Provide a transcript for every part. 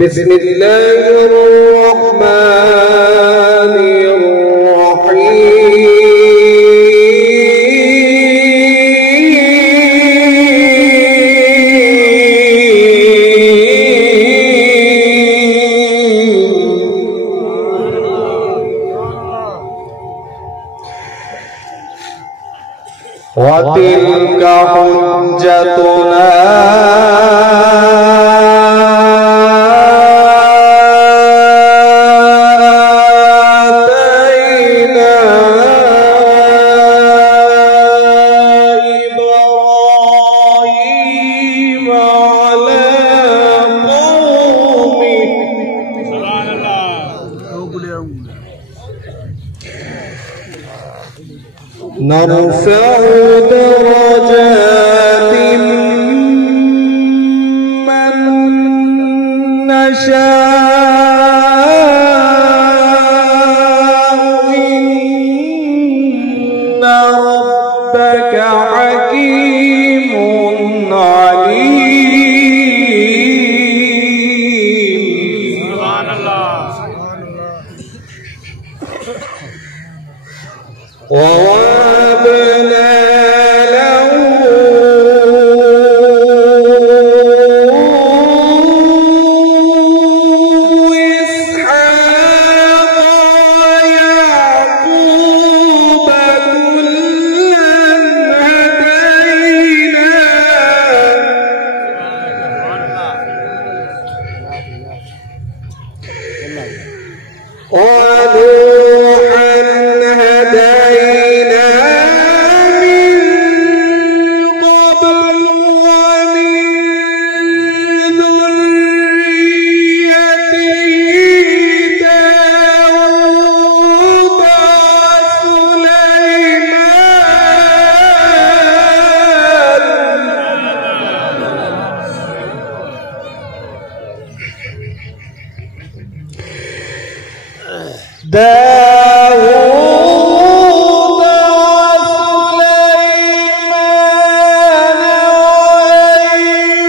بسم الله الرحمن الرحيم. وتلك حجتنا نرفع درجات من نشاء إن ربك حكيم عليم. سبحان الله. ووهبنا له إسحاق ويعقوب كلا هدينا ونوحا هدينا من قبل ومن ذريته داود وسليمان وأيوب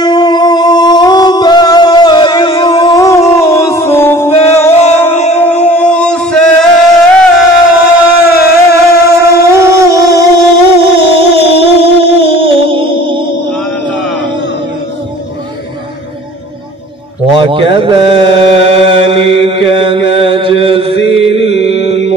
ويوسف وموسى وكذلك نجزي المحسنين.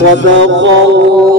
صدق الله.